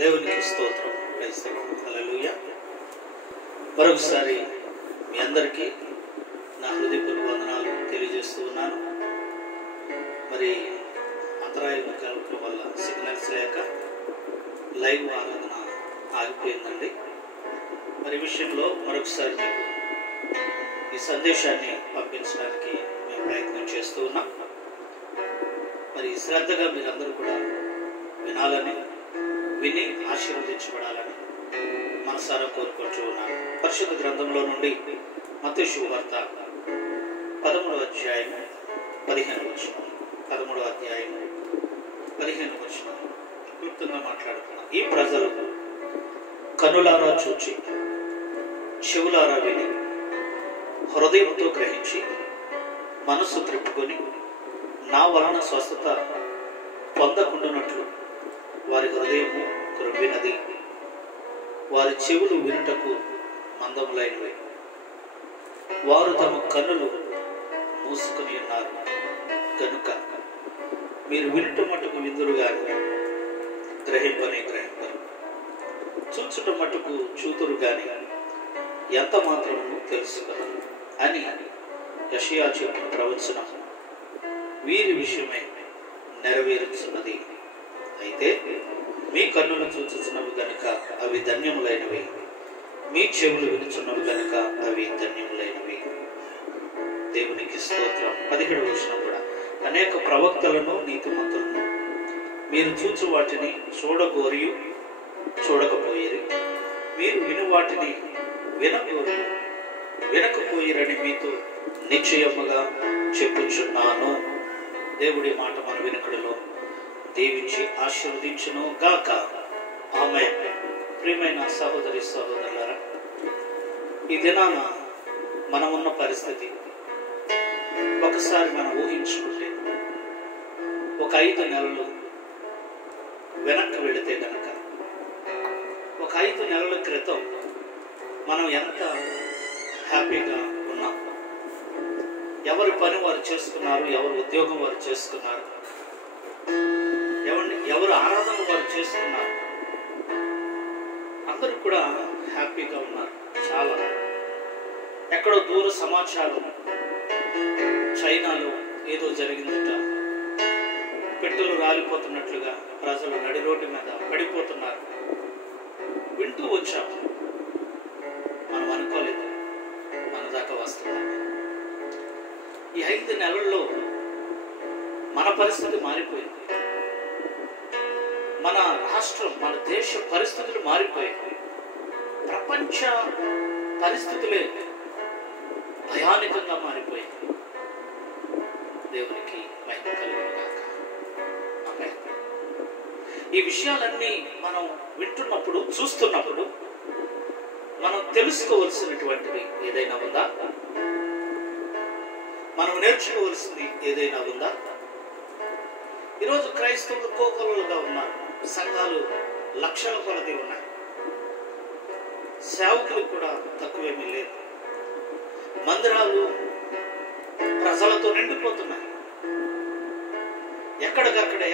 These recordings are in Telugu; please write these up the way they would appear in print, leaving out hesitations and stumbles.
దేవునికి స్తోత్రం. హల్లెలూయా. మరొకసారి మీ అందరికీ నా హృదయపూర్వక వందనాలు తెలియజేస్తూ ఉన్నాను. మరి అంతరాయం కలుపుల వల్ల సిగ్నల్స్ లేక లైవ్ ఆరాధన ఆగిపోయిందండి. మరి ఈ విషయంలో మరొకసారి మీకు ఈ సందేశాన్ని పంపించడానికి మేము ప్రయత్నం చేస్తూ ఉన్నాం. మరి శ్రద్ధగా మీరందరూ కూడా వినాలని, విని ఆశీర్వదించబడాలని మనసారా కోరుకుంటూ ఉన్నాను. పరిశుద్ధ గ్రంథంలో నుండి మత్తయి శుభవార్త 13వ అధ్యాయం 15వ వచనం. 13వ అధ్యాయం 15వ వచనం క్లుప్తంగా మాట్లాడుతున్నాం. ఈ ప్రజలు కన్నులారా చూచి, చెవులారా విని, హృదయంతో గ్రహించి, మనస్సు త్రిప్పుకొని నా వలన స్వస్థత పొందకుండానట్లు వారి హృదయము క్రొవ్వినది, వారి చెవులు వినుటకు మందములైనవి, వారు తమ కన్నులు మూసుకొని ఉన్నారు కనుక మీరు వినుట మట్టుకు విందురు గాని గ్రహింపని గ్రహింపరు, చూచుట మట్టుకు చూతురు గాని ఎంత మాత్రము తెలుసుకొనరు అని యెషయా చెప్పిన ప్రవచనం వీరి విషయమై నెరవేరుచున్నది. అయితే మీ కన్నులు చూచుచున్నవి గనుక అవి ధన్యములైనవి, మీ చెవులు వినుచున్నవి గనుక అవి ధన్యములైనవి. దేవునికి స్తోత్రం. 17వ వచనం కూడా, అనేక ప్రవక్తలను నీతిమంతులను మీరు చూచు వాటిని చూడగోరి చూడకపోయిరి, మీరు విను వాటిని వినగోరి వినకపోయిరని మీతో నిశ్చయముగా చెప్పుచున్నాను. దేవుడి మాట మన వినుకడిలో దీవించి ఆశీర్వదించును గాక. ఆమేన్. ప్రియమైన సహోదరి సహోదరులారా, ఈ దినాన మనం ఉన్న పరిస్థితి ఒకసారి మనం ఊహించుకుంటే, ఒక 5 నెలలు వెనక్కి వెళితే గనక, ఒక 5 నెలల క్రితం మనం ఎంత హ్యాపీగా ఉన్నాం. ఎవరి పని వారు చేసుకున్నారు, ఎవరు ఉద్యోగం వారు చేసుకున్నారు, ఎవరు ఆరాధన వారు చేసుకున్నారు. అందరూ కూడా హ్యాపీగా ఉన్నారు. చాలా ఎక్కడో దూర సమాచారం, చైనాలో ఏదో జరిగిందట, పెట్టెలు రాలిపోతున్నట్లుగా ప్రజలు నడి రోడ్డు మీద పడిపోతున్నారు. వింటూ వచ్చాము. మనం అనుకోలేదు మన దాకా వస్తున్నాం. ఈ 5 నెలల్లో మన పరిస్థితి మారిపోయింది. మన రాష్ట్రం, మన దేశ పరిస్థితులు మారిపోయాయి. ప్రపంచ పరిస్థితులే భయానకంగా మారిపోయాయి. దేవునికి మహిమ కలుగును గాక. ఆమేన్. ఈ విషయాలన్నీ మనం వింటున్నప్పుడు, చూస్తున్నప్పుడు మనం తెలుసుకోవలసినటువంటిది ఏదైనా ఉందా? మనం నేర్చుకోవలసింది ఏదైనా ఉందా? ఈరోజు క్రైస్తవులు కోకొల్లలుగా ఉన్నారు. సంఘాలు లక్షల కొలది ఉన్నాయి. సేవకులు కూడా తక్కువేమీ లేదు. మందిరాలు ప్రజలతో నిండిపోతున్నాయి. ఎక్కడికక్కడే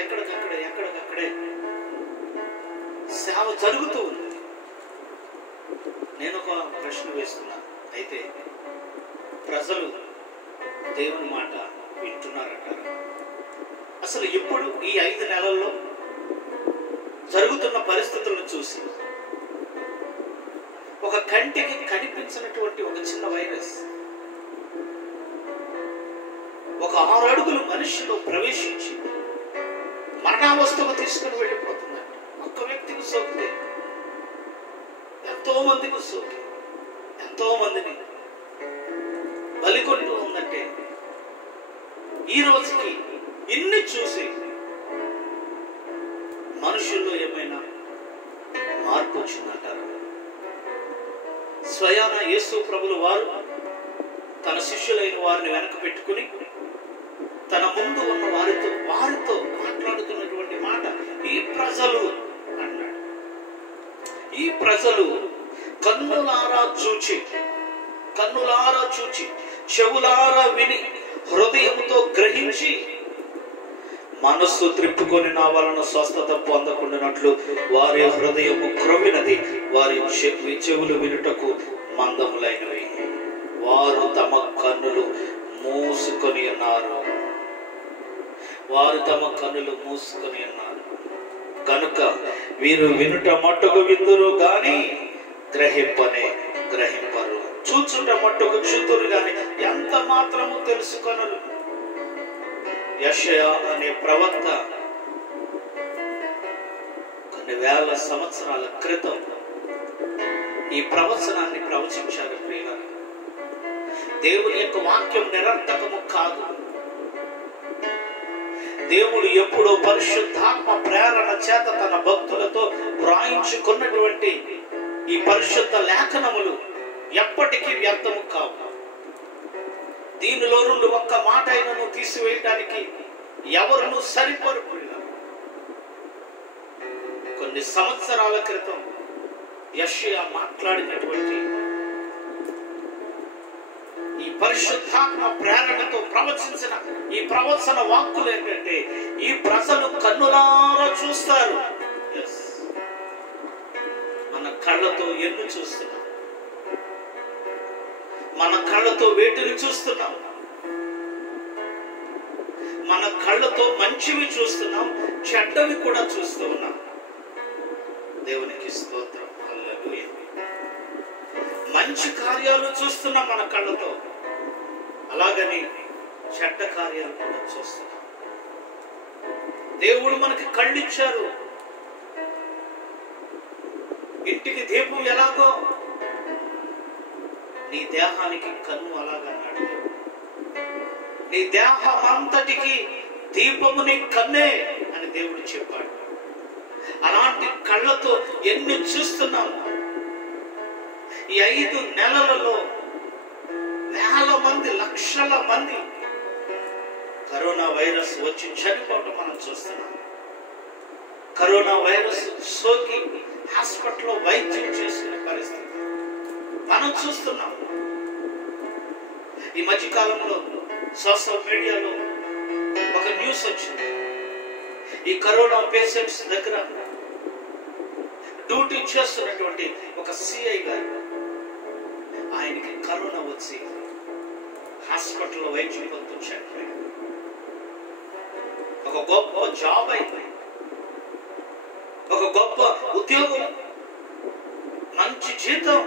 సేవ జరుగుతూ ఉంది. నేను ఒక ప్రశ్న వేస్తున్నాను. అయితే ప్రజలు దేవుని మాట వింటున్నారంటారా? అసలు ఇప్పుడు ఈ 5 నెలల్లో జరుగుతున్న పరిస్థితులను చూసి, ఒక కంటికి కనిపించినటువంటి ఒక చిన్న వైరస్ ఒక 6 అడుగులు మనిషిలో ప్రవేశించి మరణావస్థకు తీసుకుని వెళ్ళిపోతుందంట. ఒక్క వ్యక్తికి సోకితే ఎంతో మందికి సోకి ఎంతో మందిని బలికొంటూ ఉందంటే, ఈ రోజుకి ఇన్ని చూసి మనుషుల్లో ఏమైనా మార్పు వచ్చిందంటారు? స్వయాన యేసు ప్రభులు వారు తన శిష్యులైన వారిని వెనక పెట్టుకుని తన ముందు ఉన్న వారితో మాట్లాడుతున్నటువంటి మాట, ఈ ప్రజలు అన్నాడు. ఈ ప్రజలు కన్నులారా చూచి, చెవులారా విని, హృదయంతో గ్రహించి, మనస్సు త్రిప్పుకొని నా వలన స్వస్థత పొందకుండానట్లు వారి హృదయము క్రొవ్వినది, వారి చెవులు వినుటకు మందములైనవి, వారు తమ కన్నులు మూసుకొని ఉన్నారు. వారు తమ కన్నులు మూసుకొని ఉన్నారు కనుక వీరు వినుట మట్టుకు విందురు గాని గ్రహింపరు, చూచుట మట్టుకు చూతురు గాని ఎంత మాత్రము తెలుసుకొనరు. యెషయా అనే ప్రవక్త కొన్ని వేల సంవత్సరాల క్రితం ఈ ప్రవచనాన్ని ప్రవచించారు. ప్రియులారా, దేవుని యొక్క వాక్యం నిరర్థకము కాదు. దేవుడు ఎప్పుడో పరిశుద్ధాత్మ ప్రేరణ చేత తన భక్తులతో వ్రాయించుకున్నటువంటి ఈ పరిశుద్ధ లేఖనములు ఎప్పటికీ వ్యర్థము కావు. దీనిలో నుండి ఒక్క మాట అయినను తీసివేయడానికి ఎవరును సరిపోరు. కొన్ని సంవత్సరాల క్రితం యెషయా మాట్లాడినటువంటి ఈ పరిశుద్ధాత్మ ప్రేరణతో ప్రవచించిన ఈ ప్రవచన వాక్కులు ఏంటంటే, ఈ ప్రజలు కన్నులారా చూస్తారు. మన కళ్ళతో ఎన్ను చూస్తున్నాం, మన కళ్ళతో వేటిని చూస్తున్నాం, మన కళ్ళతో మంచివి చూస్తున్నాం, చెడ్డవి కూడా చూస్తూ ఉన్నాం. దేవునికి స్తోత్రం, హల్లెలూయా. మంచి కార్యాలు చూస్తున్నాం మన కళ్ళతో, అలాగని చెడ్డ కార్యాలు కూడా చూస్తున్నాం. దేవుడు మనకి కళ్ళు ఇచ్చారు. ఇంటికి దీపం ఎలాగో నీ దేహానికి కన్ను అలాగన్నాడు. నీ దేహం అంతటికి దీపము నీ కన్నే అని దేవుడు చెప్పాడు. అలాంటి కళ్ళతో ఎన్ని చూస్తున్నాము. ఈ 5 నెలలలో వేల మంది, లక్షల మంది కరోనా వైరస్ వచ్చి చనిపోవడం మనం చూస్తున్నాం. కరోనా వైరస్ సోకి హాస్పిటల్లో వైద్యం చేసుకునే పరిస్థితి మనం చూస్తున్నాం. ఈ మధ్యకాలంలో సోషల్ మీడియాలో ఒక న్యూస్ వచ్చింది. ఈ కరోనా పేషెంట్స్ దగ్గర డ్యూటీ చేస్తున్నటువంటి ఒక సిఐ గారు, ఆయనకి కరోనా వచ్చి హాస్పిటల్లో వైద్యం పొందుతూ చనిపోయాడు. ఒక గొప్ప జాబ్ అయింది, ఒక గొప్ప ఉద్యోగం, మంచి జీతం.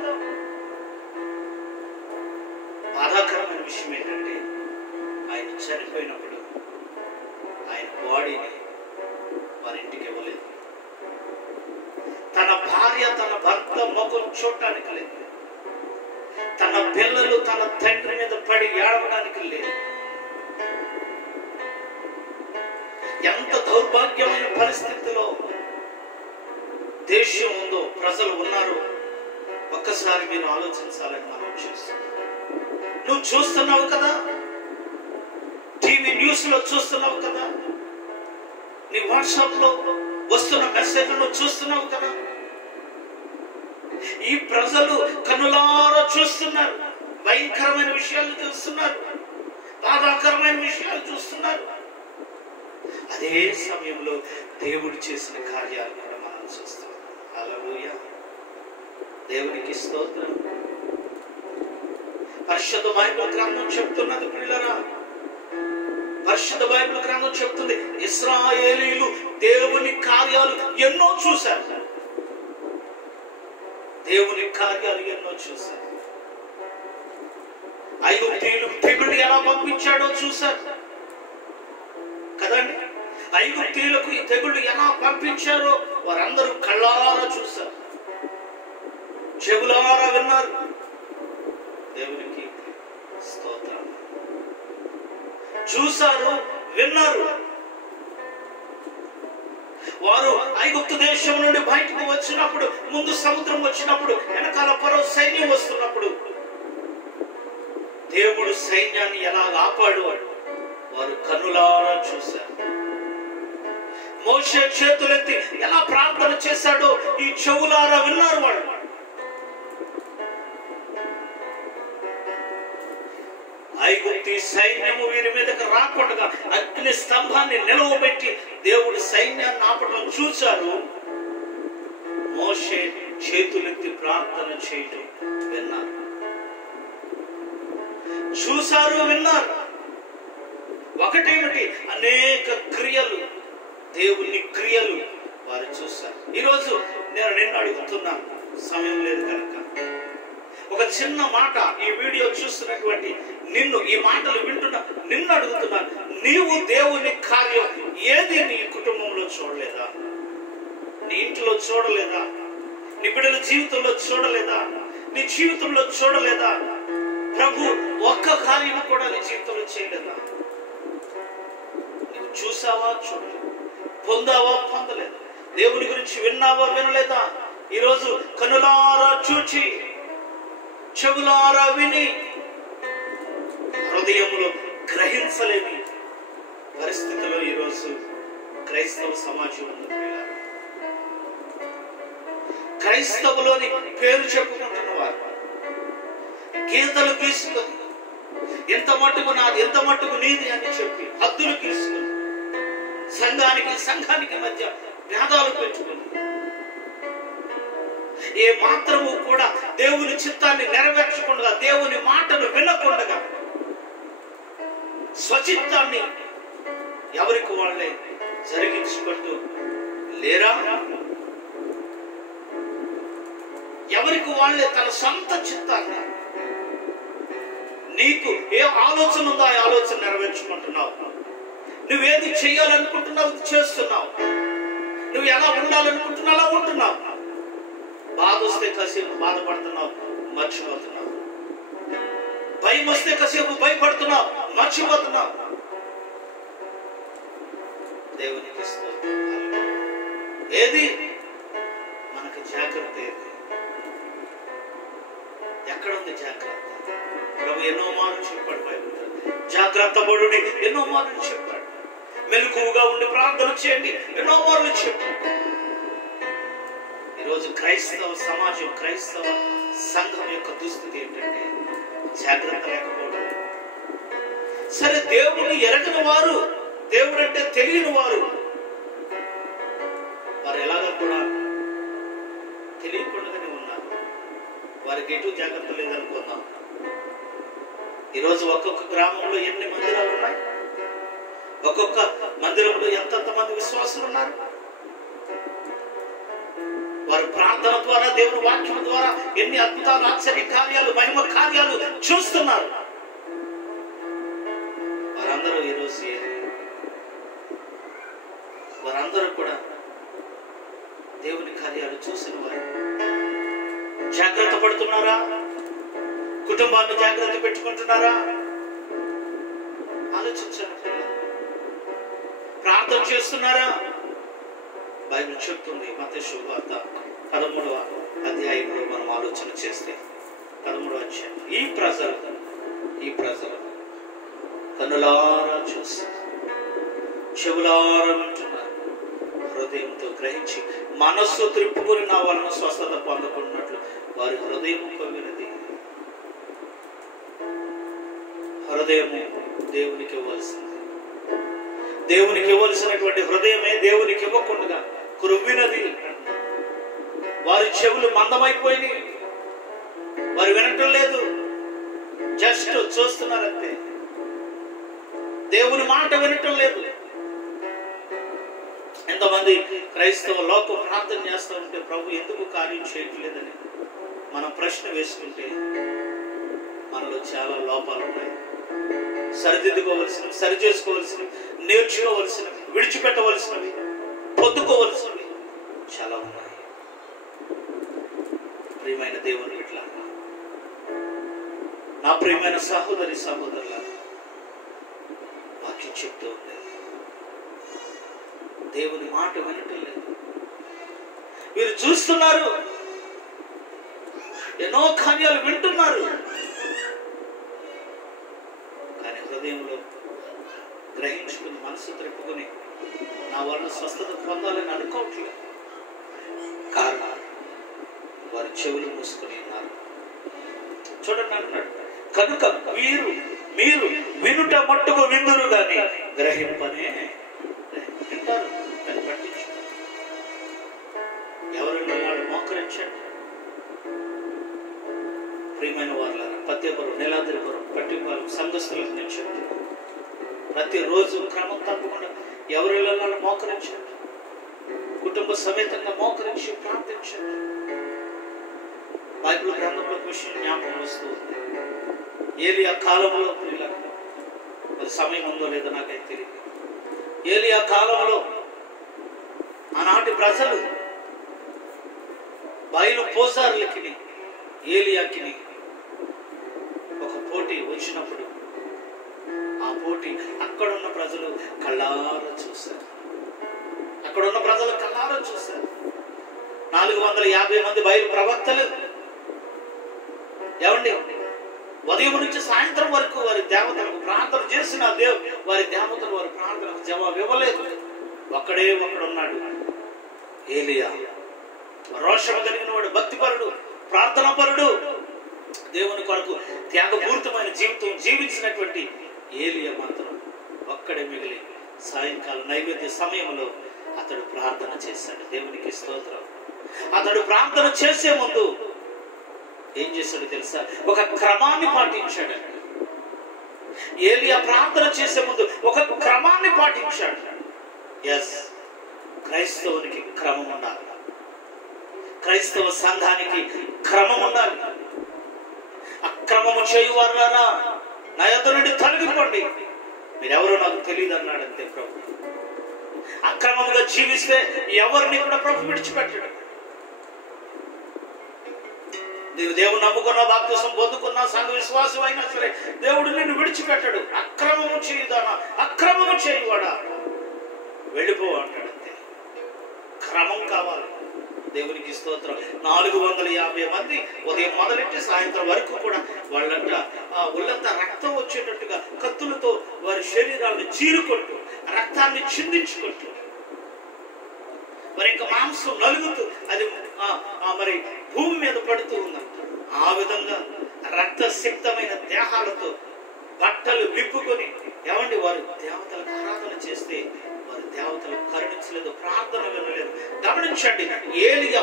బాధాకరమైన విషయం ఏంటంటే, ఆయన చనిపోయినప్పుడు ఆయన బాడీని వారింటికి ఇవ్వలేదు. తన భార్య, తన భర్త ముఖం చూడటానికి లేదు. తన పిల్లలు తన తండ్రి మీద పడి ఏడవడానికి లేదు. ఎంత దౌర్భాగ్యమైన పరిస్థితిలో దేశం ఉందో, ప్రజలు ఉన్నారు, ఒక్కసారి మీరు ఆలోచించాలని మనం చూస్తున్నాం. నువ్వు చూస్తున్నావు కదా, టీవీ న్యూస్ లో చూస్తున్నావు కదా, నీ వాట్సాప్ లో వస్తున్న మెసేజ్ నువ్వు చూస్తున్నావు కదా. ఈ ప్రజలు కన్నులారా చూస్తున్నారు, భయంకరమైన విషయాలు చూస్తున్నారు, బాధాకరమైన విషయాలు చూస్తున్నారు. అదే సమయంలో దేవుడు చేసిన కార్యాలు కూడా మనం చూస్తున్నాం. హల్లెలూయా, దేవునికి స్తోత్రం. పరిశుద్ధ బైబిల్ గ్రంథం చెప్తున్నది ప్రియులారా, పరిశుద్ధ బైబిల్ గ్రంథం చెప్తుంది, ఇశ్రాయేలీయులు దేవుని కార్యాలు ఎన్నో చూశారు. దేవుని కార్యాలు ఎన్నో చూశారు. ఐగుప్తీయులు తెగుళ్ళు ఎలా పంపించాడో చూశారు కదండి. ఐగుప్తీయులకు ఈ తెగుళ్ళు ఎలా పంపించారో వారందరూ కళ్ళారా చూశారు, చెవులారా విన్నారు. దేవునికి స్తోత్రం. చూశారు, విన్నారు. వారు ఐగుప్తు దేశం నుండి బయటకు వచ్చినప్పుడు, ముందు సముద్రం వచ్చినప్పుడు, వెనకాల పరో సైన్యం వస్తున్నప్పుడు దేవుడు సైన్యాన్ని ఎలా ఆపాడు వారు కన్నులారా చూశారు. మోషే చేతులెత్తి ఎలా ప్రార్థన చేశాడో ఈ చెవులారా విన్నారు వాళ్ళు. ఐగుప్తి సైన్యము వీరి మీదకి రాకుండా అగ్ని స్తంభాన్ని నిలవబెట్టి దేవుడు సైన్యాన్ని ఆపడం చూశారు. మోషే చేతులెత్తి ప్రార్థన చేయటం విన్నారు. చూశారు, విన్నారు. ఒకటేమిటి, అనేక క్రియలు, దేవుని క్రియలు వారు చూశారు. ఈరోజు నేను నిన్ను అడుగుతున్నాను, సమయం లేదు కనుక ఒక చిన్న మాట, ఈ వీడియో చూస్తున్నటువంటి నిన్ను, ఈ మాటలు వింటున్నా నిన్ను అడుగుతున్నాను, నీవు దేవుని కార్యం ఏది నీ కుటుంబంలో చూడలేదా? నీ ఇంట్లో చూడలేదా? నీ బిడ్డల జీవితంలో చూడలేదా? నీ జీవితంలో చూడలేదా? ప్రభు ఒక్క కార్యం కూడా నీ జీవితంలో చేయలేదా? నువ్వు చూసావా? చూడలేదు. పొందావా? పొందలేదు. దేవుని గురించి విన్నావా? వినలేదా? ఈరోజు కనులారా చూచి, చెవులారా విని, హృదయంలో గ్రహించలేని పరిస్థితిలో ఈరోజు క్రైస్తవ సమాజం ఉంది. క్రైస్తవులోని పేరు చెప్పుకుంటున్న వారు గీతలు గీసుకొని, ఎంత మట్టుకు నాది, ఎంత మట్టుకు నీది అని చెప్పి హద్దులు గీసుకొని, సంఘానికి మధ్య భేదాలు పెట్టుకుని, ఏ మాత్రము కూడా దేవుని చిత్తాన్ని నెరవేర్చకుండా, దేవుని మాటను వినకుండా, స్వచిత్తాన్ని ఎవరికి వాళ్ళే జరిగించుకుంటూ లేరా? ఎవరికి వాళ్ళే తన సొంత చిత్తాన్ని, నీకు ఏ ఆలోచన ఉందో ఆ ఆలోచన నెరవేర్చుకుంటున్నావు. నువ్వేది చేయాలనుకుంటున్నావు చేస్తున్నావు. నువ్వు ఎలా ఉండాలనుకుంటున్నావు అలా ఉంటున్నావు. బాధ వస్తే కాసేపు బాధపడుతున్నావు, మర్చిపోతున్నావు. భయం వస్తే కాసేపు భయపడుతున్నావు, మర్చిపోతున్నావు. దేవునికి ఏది మనకి జాగ్రత్త? ఏది? ఎక్కడుంది జాగ్రత్త? ప్రభు ఎన్నో మార్లు చెప్పాడు బైబిల్లో, జాగ్రత్త పడుడి ఎన్నో మార్లు చెప్పాడు. మెలకువగా ఉండి ప్రార్థన చేయండి ఎన్నో మార్లు చెప్పాడు. ఈరోజు క్రైస్తవ సమాజం, క్రైస్తవ సంఘం యొక్క దుస్థితి ఏంటంటే జాగ్రత్త లేకపోవడం. సరే, దేవుడిని ఎరగని వారు, దేవుడు అంటే తెలియని వారు, వారు ఎలాగా కూడా తెలియకుండానే ఉన్నారు. వారికి ఎటు జాగ్రత్త లేదనుకుందాం. ఈరోజు ఒక్కొక్క గ్రామంలో ఎన్ని మందిరాలు ఉన్నాయి? ఒక్కొక్క మందిరంలో ఎంతెంత మంది విశ్వాసులు ఉన్నారు? వారు ప్రార్థన ద్వారా, దేవుని వాక్యం ద్వారా ఎన్ని అద్భుతాలు, ఆశ్చర్య కార్యాలు, మహిమ కార్యాలు చూస్తున్నారు. వారందరూ ఈరోజు వారందరూ కూడా దేవుని కార్యాలు చూసిన వారు. జాగ్రత్త పడుతున్నారా? కుటుంబాన్ని జాగ్రత్త పెట్టుకుంటున్నారా? ఆలోచించండి. ప్రార్థన చేస్తున్నారా? బైబిల్ చెప్తుంది, మత్తయి శుభవార్త 13వ అధ్యాయంలో మనం ఆలోచన చేస్తే 13వ అధ్యాయం, ఈ ప్రజలు కన్నులారా చూస్తారు, చెవులారా వింటున్నారు, హృదయంతో గ్రహించి మనస్సు త్రిప్పుకొని నా వలన స్వస్థత పొందకున్నట్లు వారి హృదయం పొందినది. హృదయము దేవునికి ఇవ్వాల్సింది. దేవునికి ఇవ్వాల్సినటువంటి హృదయమే దేవునికి ఇవ్వకుండా క్రొవ్వినది. వారి చెవులు మందమైపోయినాయి, వారు వినటం లేదు, జస్ట్ చూస్తున్నారంతే. దేవుని మాట వినటం లేదు. ఎంతమంది క్రైస్తవ లోకం ప్రార్థన చేస్తూ ఉంటే ప్రభు ఎందుకు కార్యం చేయట్లేదని మనం ప్రశ్న వేసుకుంటే మనలో చాలా లోపాలు ఉన్నాయి. సరిదిద్దుకోవలసినవి, సరి చేసుకోవలసినవి, నేర్చుకోవలసినవి, విడిచిపెట్టవలసినవి, పొందుకోవలసినవి చాలా ఉన్నాయి. ప్రియమైన దేవుని బిడ్డలారా, నా ప్రియమైన సహోదరి సహోదరులారా, వాక్యం చెప్తూ ఉండేది, దేవుని మాట వినటం లేదు. మీరు చూస్తున్నారు, ఎన్నో కార్యాలు వింటున్నారు, కానీ హృదయంలో గ్రహించుకుని మనసు త్రిప్పుకొని నా వలన స్వస్థత పొందాలని అనుకోవట్లేదు. కారణం వారి చెవులు మూసుకొని ఉన్నారు. చూడండి అంటున్నాడు, కనుక వీరు మీరు వినుట మట్టుకు విందురు గాని గ్రహింపనే వింటారు దాన్ని పట్టించు. ఎవరైనా వాళ్ళు మోకరించండి. ప్రియమైన వారులారా, పత్యపురం, నీలాద్రిపురం, పట్టిపాలెం సంఘస్థులకు నేను చెప్తున్నాను, ప్రతిరోజు క్రమం తప్పకుండా ఎవరిళ్ళ మోకరించండి. కుటుంబ సమేతంగా మోకరించి ప్రార్థించండి. బైబిల్ గ్రంథంలో విషయం జ్ఞాపకం వస్తూ ఉంది. ఏలియా కాలంలో, అది సమయం ఉందో లేదో నాకైతే తెలియదు, ఏలియా కాలంలో ఆనాటి ప్రజలు బయలు పోసారులకి ఏలియాకి ఒక పోటీ వచ్చినప్పుడు ఆ పోటీ అక్కడున్న ప్రజలు కళ్ళారా చూశారు. అక్కడున్న ప్రజలు కళ్ళారా చూశారు. 450 మంది బయలు ప్రవక్తలు ఏమండి ఉదయం నుంచి సాయంత్రం వరకు వారి దేవతలకు ప్రార్థన చేసిన వారి దేవతలు వారి ప్రార్థనకు జవాబు ఇవ్వలేదు. ఒక్కడే ఒక్కడున్నాడు, ఏలియా. రోషము కలిగిన వాడు, భక్తిపరుడు, ప్రార్థనాపరుడు, దేవుని కొరకు త్యాగపూరితమైన జీవితం జీవించినటువంటి ఏలియా మాత్రం ఒక్కడే మిగిలి సాయంకాలం నైవేద్య సమయంలో అతడు ప్రార్థన చేశాడు. దేవునికి స్తోత్రం. అతడు ప్రార్థన చేసే ముందు ఏం చేశాడు తెలుసా? ఒక క్రమాన్ని పాటించాడు. ఏలియా ప్రార్థన చేసే ముందు ఒక క్రమాన్ని పాటించాడు. ఎస్, క్రైస్తవునికి క్రమం ఉండాలి. క్రైస్తవ సంఘానికి క్రమం ఉండాలి. అక్రమము చేయువారా నా యొద్ద నుండి తొలగిపోండి, మీరెవరో నాకు తెలియదు అన్నాడు అంతే ప్రభు. అక్రమంగా జీవిస్తే ఎవరిని కూడా ప్రభు విడిచిపెట్టాడు. నీవు దేవుడు నమ్ముకున్నా, బాప్తిసం పొందుకున్నా, సంఘ విశ్వాసం అయినా సరే దేవుడు నిన్ను విడిచిపెట్టాడు. అక్రమము చేయుదానా, అక్రమము చేయువాడా వెళ్ళిపో అంటాడు అంతే. క్రమం కావాలి. దేవునికి స్తోత్రం. 450 మంది ఉదయం మొదలెట్టి సాయంత్రం వరకు కూడా వాళ్ళంట ఒళ్ళంతా రక్తం వచ్చేటట్టుగా కత్తులతో వారి శరీరాలను చీరుకుంటూ రక్తాన్ని చిందించుకుంటూ మరి ఇంకా మాంసం నలుగుతూ అది మరి భూమి మీద పడుతూ ఉందంట. ఆ విధంగా రక్తసిక్తమైన దేహాలతో బట్టలు విప్పుకొని ఏమండి వారు దేవతలకు ఆరాధన చేస్తే వారి దేవతలకు కరుణించలేదు, ప్రార్థన వినలేదు. గమనించండి, ఏలియా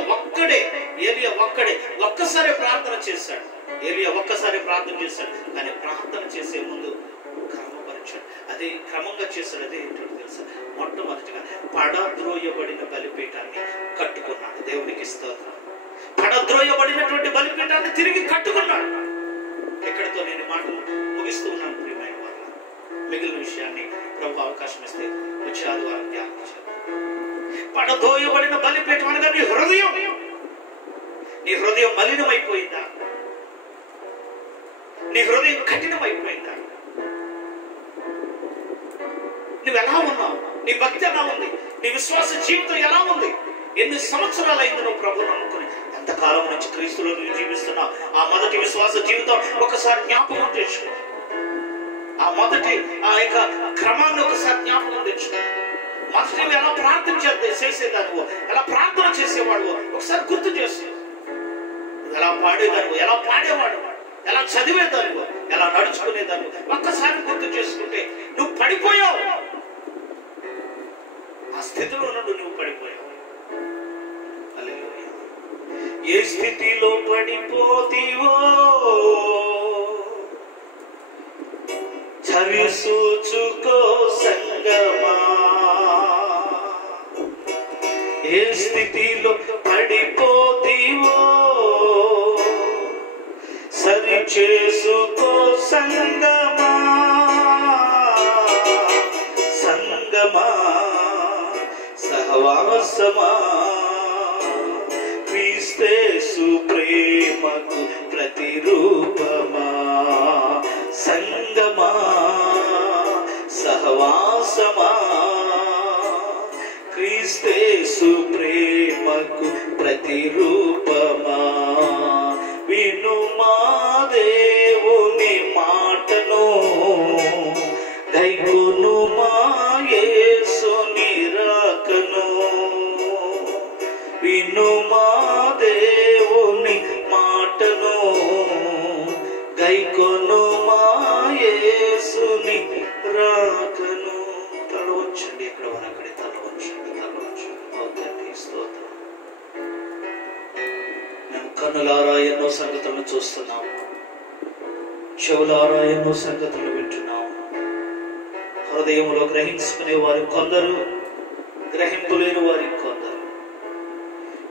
ఒక్కడే ఒక్కసారి ప్రార్థన చేశాడు. ఏలియా ఒక్కసారి ప్రార్థన చేశాడు, కానీ ప్రార్థన చేసే ముందు క్రమపరిచాడు. అదే క్రమంగా చేశాడు. అదే ఏంటో తెలుసా? మొట్టమొదటిగా పడద్రోయబడిన బలిపీఠాన్ని కట్టుకున్నాడు. దేవునికి స్తోత్రం. పడద్రోయబడినటువంటి బలిపీఠాన్ని తిరిగి కట్టుకున్నాడు. ఎక్కడితో నేను మాటలు ముగిస్తూ ఉన్నాను ప్రియమైన వారు. మిగిలిన విషయాన్ని ప్రభు అవకాశం ఇస్తే వచ్చే ఆదివారం ధ్యానించారు. పడదోయబడిన బలిపీఠం అనగా నీ హృదయం మలినమైపోయిందా? నీ హృదయం కఠినమైపోయిందా? నువ్వు ఎలా ఉన్నావు? నీ భక్తి ఎలా ఉంది? నీ విశ్వాస జీవితం ఎలా ఉంది? ఎన్ని సంవత్సరాలు అయింది నువ్వు ప్రభువును నమ్ముకుని? ఎంతకాలం నుంచి క్రీస్తులో నువ్వు జీవిస్తున్నావు? ఆ మొదటి విశ్వాస జీవితం ఒకసారి జ్ఞాపకం తెచ్చుకో. ఆ మొదటి ఆ యొక్క క్రమాన్ని ఒకసారి జ్ఞాపకం తెచ్చుకో. మొదటి నువ్వు ఎలా ప్రార్థన చేసేదానివో, ఎలా ప్రార్థన చేసేవాడు ఒకసారి గుర్తు చేసి, ఎలా పాడేదానివో, ఎలా పాడేవాడు, ఎలా చదివేదానివో, ఎలా నడుచుకునేదానివో ఒక్కసారి గుర్తు చేసుకుంటే నువ్వు పడిపోయావు. ఆ స్థితిలో నుండి నువ్వు పడిపోయావు. ఏ స్థితిలో పడిపోతీవో చవిసూచుకో సంగమా. ఏ స్థితిలో పడిపోతీవో సరి చేసుకో సంగమా. సంగమా సహవాసమా క్రీస్తేసు ప్రేమకు ప్రతిరూపమా. సంగమా సహవాసమా క్రీస్తేసు ప్రేమకు ప్రతిరూపమా. వినుమా దేవుని మాటను, గైకొనుమా యేసుని రాకను. వినుమా దేవుని మాటను, గైకొనుమా యేసుని కన్నులారా ఎన్నో సంగతులను చూస్తున్నాం, చెవులారా ఎన్నో సంగతులను వింటున్నాం. హృదయంలో గ్రహించుకునే వారు కొందరు, గ్రహింపు లేని వారి కొందరు,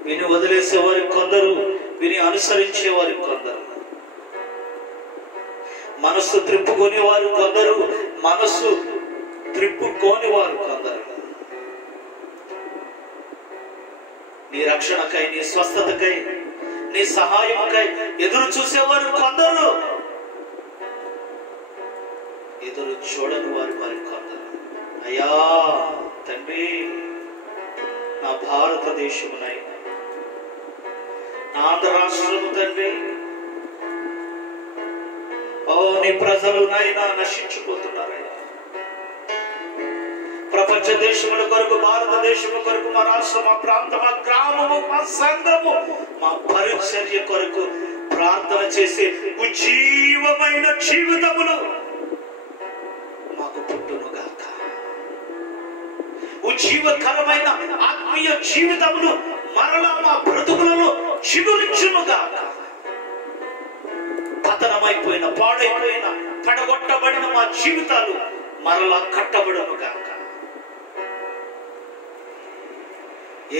విని వదిలేసే వారి కొందరు, విని అనుసరించే వారి కొందరు, మనస్సు త్రిప్పుకొని వారు కొందరు, మనస్సు త్రిప్పుకోని వారు కొందరు. నీ రక్షణకై, నీ స్వస్థతకై, నీ సహాయంకై ఎదురు చూసేవారు కొందరు, ఎదురు చూడని వారు మరి కొందరు. అయ్యా తండ్రి, నా భారతదేశమునైనా, నా ఆంధ్ర రాష్ట్రము తండ్రి, ఓ నీ ప్రజలునైనా నశించిపోతున్నారయ్యా. ప్రపంచ దేశముల కొరకు, భారతదేశము కొరకు, మా రాష్ట్రం, మా ప్రాంతం, మా గ్రామము, మా సంఘము, మా పరిచర్య కొరకు ప్రార్థన చేసే ఉజ్జీవమైన జీవితములు మాకు పుట్టునుగాక. ఉజ్జీవకరమైన ఆత్మీయ జీవితములు మరలా మా బ్రతుకులలో చిగురించునుగాక. పతనమైపోయిన, పాడైపోయిన, పడగొట్టబడిన మా జీవితాలు మరలా కట్టబడునుగాక.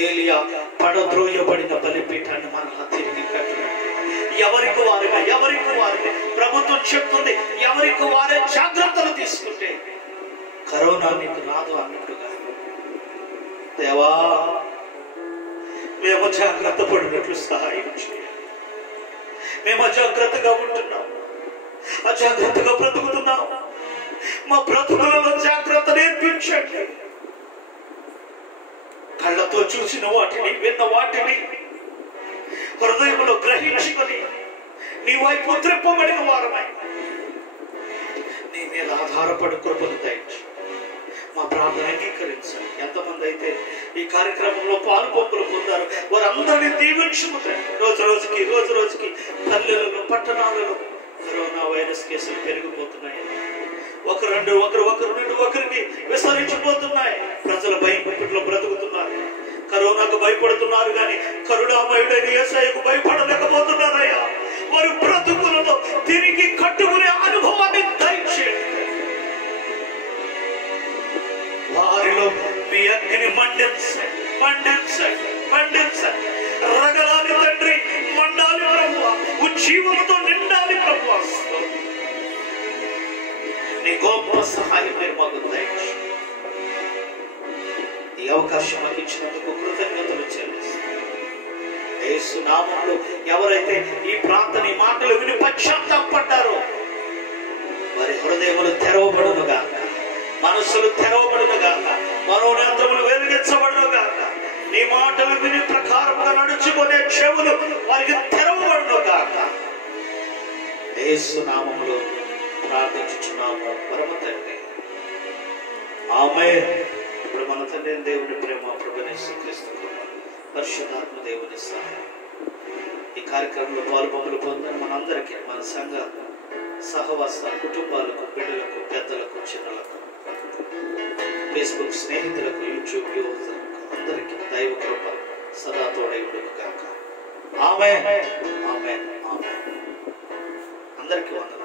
ఏలియా పడద్రోయబడిన బలిపీఠాన్ని మరలా తిరిగి కట్టడం. ఎవరికి వారుగా, ఎవరికి వారుగా ప్రభుత్వం చెప్తుంది, ఎవరికి వారే జాగ్రత్తలు తీసుకుంటే కరోనా నీకు రాదు అన్నట్టుగా. దేవా, మేము జాగ్రత్త పడినట్లు సహాయం చేయాలి. మేము అజాగ్రత్తగా ఉంటున్నాం, అజాగ్రత్తగా బ్రతుకుతున్నాం. మా బ్రతుకులలో జాగ్రత్త నేర్పించండి. కళ్ళతో చూసిన వాటిని, విన్న వాటిని హృదయంలో గ్రహించుకొని నీ వైపు త్రిప్పబడిన వారమై నీ మీద ఆధారపడి కృపను దయచు. మా ప్రార్థన అంగీకరించాలి. ఎంతమంది అయితే ఈ కార్యక్రమంలో పాలుపొంపులు పొందారు వారందరినీ దీవించుకుంటారు. రోజు రోజుకి పల్లెలలో, పట్టణాలలో కరోనా వైరస్ కేసులు పెరిగిపోతున్నాయి. ఒకరి నుండి ఒకరికి విస్తరించిపోతున్నాయి. ప్రజలు భయపట్లో బ్రతుకుతున్నారు. కరోనాకు భయపడుతున్నారు కానీ కరుణామయుడైన యేసయ్యకు భయపడలేకపోతున్నారయ్యా. వారి బ్రతుకులలో తిరిగి కట్టుకునే అనుభవాన్ని దయచేయండి. వారిలో మీ అగ్ని మండించండి. రగలాలి తండ్రి, మండాలి ప్రభువా, ఉజ్జీవంతో నిండాలి ప్రభువా. నీ గొప్ప సహాయం మీరు మాకు దయచేయండి. ఈ అవకాశం మాకు ఇచ్చినందుకు కృతజ్ఞతలు చెల్లిస్తున్నాను. యేసు నామములో ఎవరైతే ఈ ప్రార్థన, ఈ మాటలు విని పశ్చాత్తాపడ్డారో వారి హృదయములు తెరవబడునుగాక, మనస్సులు తెరవబడునుగాక, మనోనేత్రములు వెలిగించబడునుగాక. నీ మాటలు విని ప్రకారంగా నడుచుకునే చెవులు వారికి తెరవబడునుగాక. యేసు నామములో ప్రార్థించుచున్నాము పరమ తండ్రి, ఆమేన్. ఇప్పుడు మన తండ్రి దేవుని ప్రేమ, ప్రభువైన యేసుక్రీస్తు కృప, పరిశుద్ధాత్మ దేవుని సహాయం ఈ కార్యక్రమంలో పాలుపొందులు పొందిన మనందరికీ, మన సంఘ సహవాస కుటుంబాలకు, బిడ్డలకు, పెద్దలకు, చిన్నలకు, ఫేస్బుక్ స్నేహితులకు, యూట్యూబ్ యూజర్లకు అందరికీ దైవ కృప సదా తోడై ఉండునుగాక. ఆమేన్, ఆమేన్, ఆమేన్. అందరికీ వందనాలు.